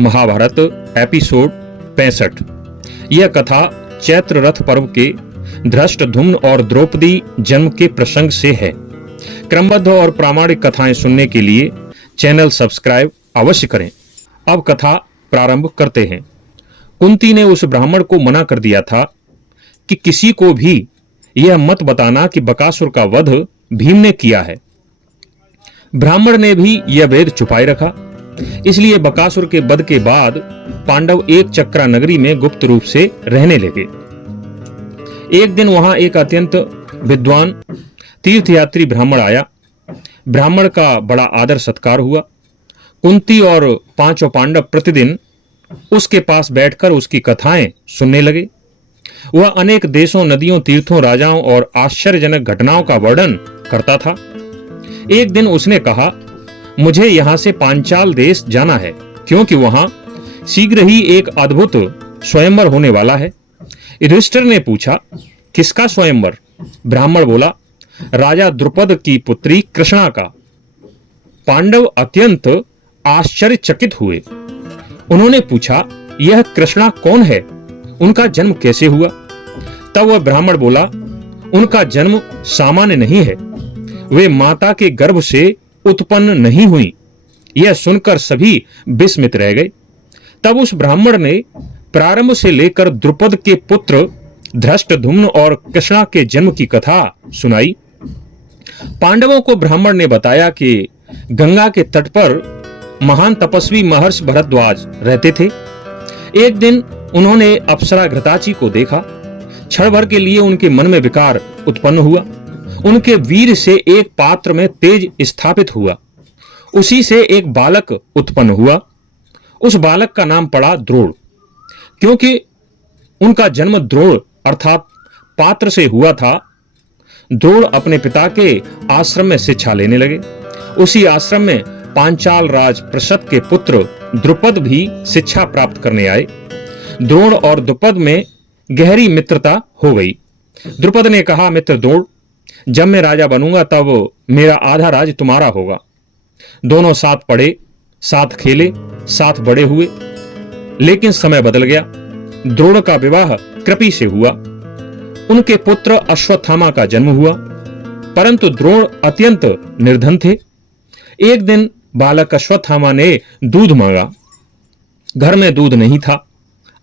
Mahabharat episode 65। यह कथा चैत्र रथ पर्व के धृष्टद्युम्न और द्रौपदी जन्म के प्रसंग से है। क्रमबद्ध और प्रामाणिक कथाएं सुनने के लिए चैनल सब्सक्राइब अवश्य करें। अब कथा प्रारंभ करते हैं। कुंती ने उस ब्राह्मण को मना कर दिया था कि किसी को भी यह मत बताना कि बकासुर का वध भीम ने किया है। ब्राह्मण ने भी यह भेद छुपाए रखा। इसलिए बकासुर के वध के बाद पांडव एक चक्रा नगरी में गुप्त रूप से रहने लगे। एक दिन वहां एक अत्यंत विद्वान तीर्थयात्री ब्राह्मण आया। ब्राह्मण का बड़ा आदर सत्कार हुआ। कुंती और पांचों पांडव प्रतिदिन उसके पास बैठकर उसकी कथाएं सुनने लगे। वह अनेक देशों, नदियों, तीर्थों, राजाओं और आश्चर्यजनक घटनाओं का वर्णन करता था। एक दिन उसने कहा, मुझे यहां से पांचाल देश जाना है, क्योंकि वहां शीघ्र ही एक अद्भुत स्वयंवर होने वाला है। युधिष्ठिर ने पूछा, किसका स्वयंवर? ब्राह्मण बोला, राजा द्रुपद की पुत्री कृष्णा का। पांडव अत्यंत आश्चर्यचकित हुए। उन्होंने पूछा, यह कृष्णा कौन है? उनका जन्म कैसे हुआ? तब वह ब्राह्मण बोला, उनका जन्म सामान्य नहीं है। वे माता के गर्भ से उत्पन्न नहीं हुई। यह सुनकर सभी विस्मित रह गए। तब उस ब्राह्मण ने प्रारंभ से लेकर द्रुपद के पुत्र धृष्टद्युम्न और कृष्णा के जन्म की कथा सुनाई। पांडवों को ब्राह्मण ने बताया कि गंगा के तट पर महान तपस्वी महर्षि भरद्वाज रहते थे। एक दिन उन्होंने अप्सरा घृताची को देखा। क्षण भर के लिए उनके मन में विकार उत्पन्न हुआ। उनके वीर से एक पात्र में तेज स्थापित हुआ। उसी से एक बालक उत्पन्न हुआ। उस बालक का नाम पड़ा द्रोण, क्योंकि उनका जन्म द्रोण अर्थात पात्र से हुआ था। द्रोण अपने पिता के आश्रम में शिक्षा लेने लगे। उसी आश्रम में पांचाल राज प्रसत के पुत्र द्रुपद भी शिक्षा प्राप्त करने आए। द्रोण और द्रुपद में गहरी मित्रता हो गई। द्रुपद ने कहा, मित्र द्रोण, जब मैं राजा बनूंगा तब मेरा आधा राज तुम्हारा होगा। दोनों साथ पढ़े, साथ खेले, साथ बड़े हुए। लेकिन समय बदल गया। द्रोण का विवाह कृपि से हुआ। उनके पुत्र अश्वत्थामा का जन्म हुआ, परंतु द्रोण अत्यंत निर्धन थे। एक दिन बालक अश्वत्थामा ने दूध मांगा। घर में दूध नहीं था।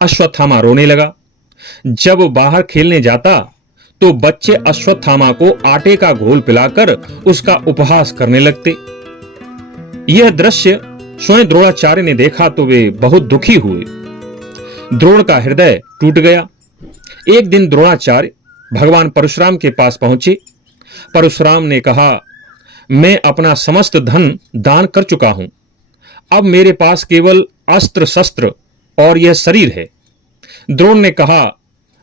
अश्वत्थामा रोने लगा। जब बाहर खेलने जाता तो बच्चे अश्वत्थामा को आटे का घोल पिलाकर उसका उपहास करने लगते। यह दृश्य स्वयं द्रोणाचार्य ने देखा तो वे बहुत दुखी हुए। द्रोण का हृदय टूट गया। एक दिन द्रोणाचार्य भगवान परशुराम के पास पहुंचे। परशुराम ने कहा, मैं अपना समस्त धन दान कर चुका हूं। अब मेरे पास केवल अस्त्र शस्त्र और यह शरीर है। द्रोण ने कहा,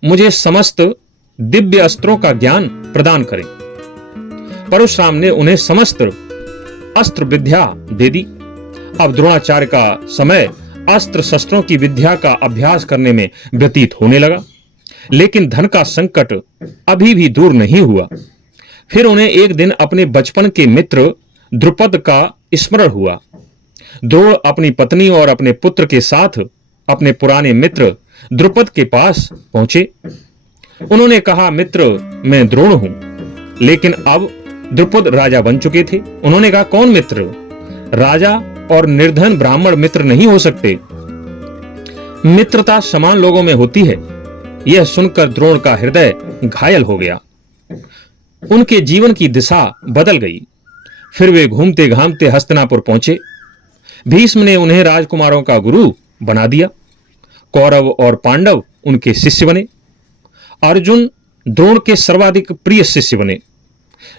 मुझे समस्त दिव्य अस्त्रों का ज्ञान प्रदान करें। परशुराम ने उन्हें समस्त अस्त्र विद्या दे दी। अब द्रोणाचार्य का समय अस्त्र शस्त्रों की विद्या का अभ्यास करने में व्यतीत होने लगा। लेकिन धन का संकट अभी भी दूर नहीं हुआ। फिर उन्हें एक दिन अपने बचपन के मित्र द्रुपद का स्मरण हुआ। द्रोण अपनी पत्नी और अपने पुत्र के साथ अपने पुराने मित्र द्रुपद के पास पहुंचे। उन्होंने कहा, मित्र, मैं द्रोण हूं। लेकिन अब द्रुपद राजा बन चुके थे। उन्होंने कहा, कौन मित्र? राजा और निर्धन ब्राह्मण मित्र नहीं हो सकते। मित्रता समान लोगों में होती है। यह सुनकर द्रोण का हृदय घायल हो गया। उनके जीवन की दिशा बदल गई। फिर वे घूमते घामते हस्तिनापुर पहुंचे। भीष्म ने उन्हें राजकुमारों का गुरु बना दिया। कौरव और पांडव उनके शिष्य बने। अर्जुन द्रोण के सर्वाधिक प्रिय शिष्य बने।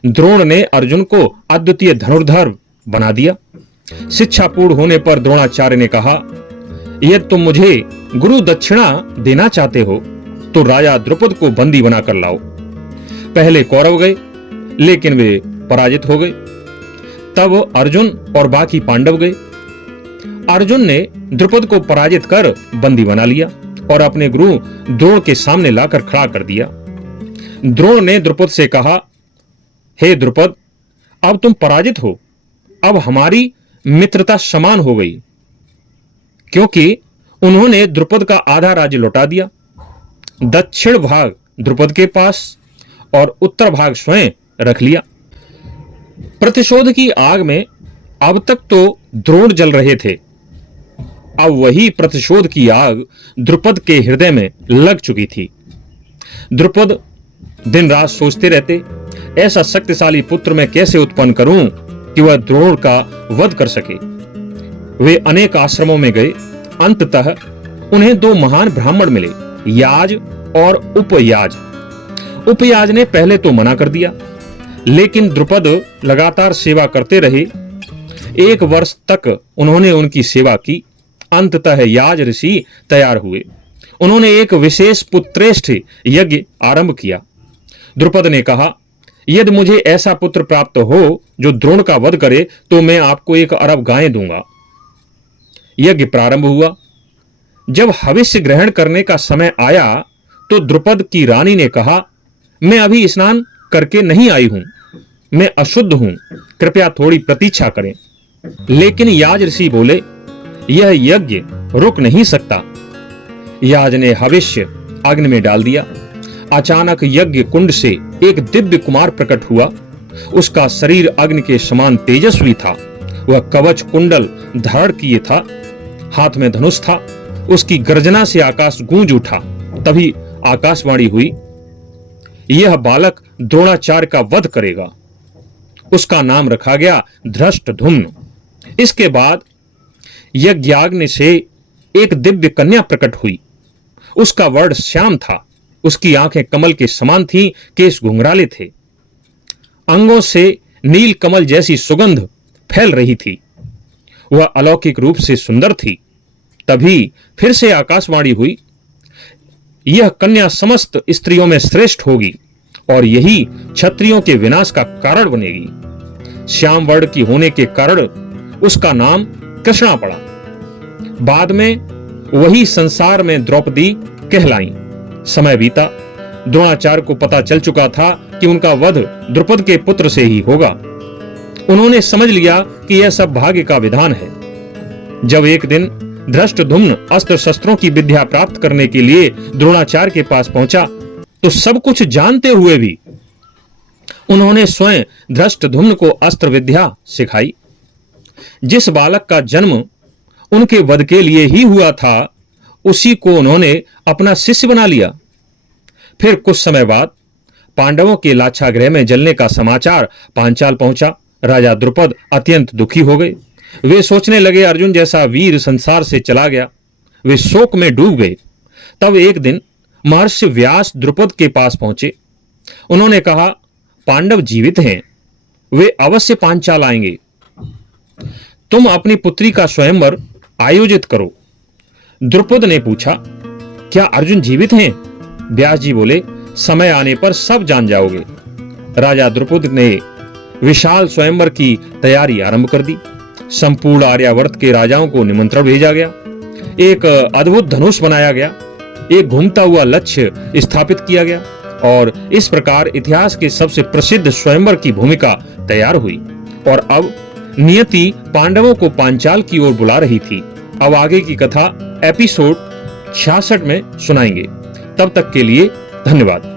द्रोण ने अर्जुन को अद्वितीय धनुर्धर बना दिया। शिक्षा पूर्ण होने पर द्रोणाचार्य ने कहा, यदि तुम मुझे गुरु दक्षिणा देना चाहते हो तो राजा द्रुपद को बंदी बनाकर लाओ। पहले कौरव गए, लेकिन वे पराजित हो गए। तब अर्जुन और बाकी पांडव गए। अर्जुन ने द्रुपद को पराजित कर बंदी बना लिया और अपने गुरु द्रोण के सामने लाकर खड़ा कर दिया। द्रोण ने द्रुपद से कहा, हे द्रुपद, अब तुम पराजित हो। अब हमारी मित्रता समान हो गई, क्योंकि उन्होंने द्रुपद का आधा राज्य लौटा दिया। दक्षिण भाग द्रुपद के पास और उत्तर भाग स्वयं रख लिया। प्रतिशोध की आग में अब तक तो द्रोण जल रहे थे, अब वही प्रतिशोध की आग द्रुपद के हृदय में लग चुकी थी। द्रुपद दिन रात सोचते रहते, ऐसा शक्तिशाली पुत्र मैं कैसे उत्पन्न करूं कि वह द्रोण का वध कर सके। वे अनेक आश्रमों में गए। अंततः उन्हें दो महान ब्राह्मण मिले, याज और उपयाज। उपयाज ने पहले तो मना कर दिया, लेकिन द्रुपद लगातार सेवा करते रहे। 1 वर्ष तक उन्होंने उनकी सेवा की। अंततः याज ऋषि तैयार हुए। उन्होंने एक विशेष पुत्रेष्ठ यज्ञ आरंभ किया। द्रुपद ने कहा, यदि मुझे ऐसा पुत्र प्राप्त हो जो द्रोण का वध करे तो मैं आपको 1 अरब गायें दूंगा। यज्ञ प्रारंभ हुआ। जब हविष्य ग्रहण करने का समय आया तो द्रुपद की रानी ने कहा, मैं अभी स्नान करके नहीं आई हूं, मैं अशुद्ध हूं, कृपया थोड़ी प्रतीक्षा करें। लेकिन याज ऋषि बोले, यह यज्ञ रुक नहीं सकता। याज ने हविष्य अग्नि में डाल दिया। अचानक यज्ञ कुंड से एक दिव्य कुमार प्रकट हुआ। उसका शरीर अग्नि के समान तेजस्वी था। वह कवच कुंडल धारण किए था, हाथ में धनुष था। उसकी गर्जना से आकाश गूंज उठा। तभी आकाशवाणी हुई, यह बालक द्रोणाचार्य का वध करेगा। उसका नाम रखा गया धृष्टद्युम्न। इसके बाद यज्ञाग्नि से एक दिव्य कन्या प्रकट हुई। उसका वर्ण श्याम था। उसकी आंखें कमल के समान थीं, केश घुंघराले थे। अंगों से नील कमल जैसी सुगंध फैल रही थी। वह अलौकिक रूप से सुंदर थी। तभी फिर से आकाशवाणी हुई, यह कन्या समस्त स्त्रियों में श्रेष्ठ होगी और यही क्षत्रियों के विनाश का कारण बनेगी। श्याम वर्ण की होने के कारण उसका नाम कृष्णा पड़ा। बाद में वही संसार में द्रौपदी कहलाई। समय बीता। द्रोणाचार्य को पता चल चुका था कि उनका वध द्रुपद के पुत्र से ही होगा। उन्होंने समझ लिया कि यह सब भाग्य का विधान है। जब एक दिन धृष्टद्युम्न अस्त्र शस्त्रों की विद्या प्राप्त करने के लिए द्रोणाचार्य के पास पहुंचा तो सब कुछ जानते हुए भी उन्होंने स्वयं धृष्टद्युम्न को अस्त्र विद्या सिखाई। जिस बालक का जन्म उनके वध के लिए ही हुआ था, उसी को उन्होंने अपना शिष्य बना लिया। फिर कुछ समय बाद पांडवों के लाक्षागृह में जलने का समाचार पांचाल पहुंचा। राजा द्रुपद अत्यंत दुखी हो गए। वे सोचने लगे, अर्जुन जैसा वीर संसार से चला गया। वे शोक में डूब गए। तब एक दिन महर्षि व्यास द्रुपद के पास पहुंचे। उन्होंने कहा, पांडव जीवित हैं, वे अवश्य पांचाल आएंगे। तुम अपनी पुत्री का स्वयंवर आयोजित करो। द्रुपद ने पूछा, क्या अर्जुन जीवित हैं? व्यास जी बोले, समय आने पर सब जान जाओगे। राजा द्रुपद ने विशाल स्वयंवर की तैयारी आरंभ कर दी। संपूर्ण आर्यावर्त के राजाओं को निमंत्रण भेजा गया। एक अद्भुत धनुष बनाया गया। एक घूमता हुआ लक्ष्य स्थापित किया गया और इस प्रकार इतिहास के सबसे प्रसिद्ध स्वयंवर की भूमिका तैयार हुई। और अब नियति पांडवों को पांचाल की ओर बुला रही थी। अब आगे की कथा एपिसोड 66 में सुनाएंगे। तब तक के लिए धन्यवाद।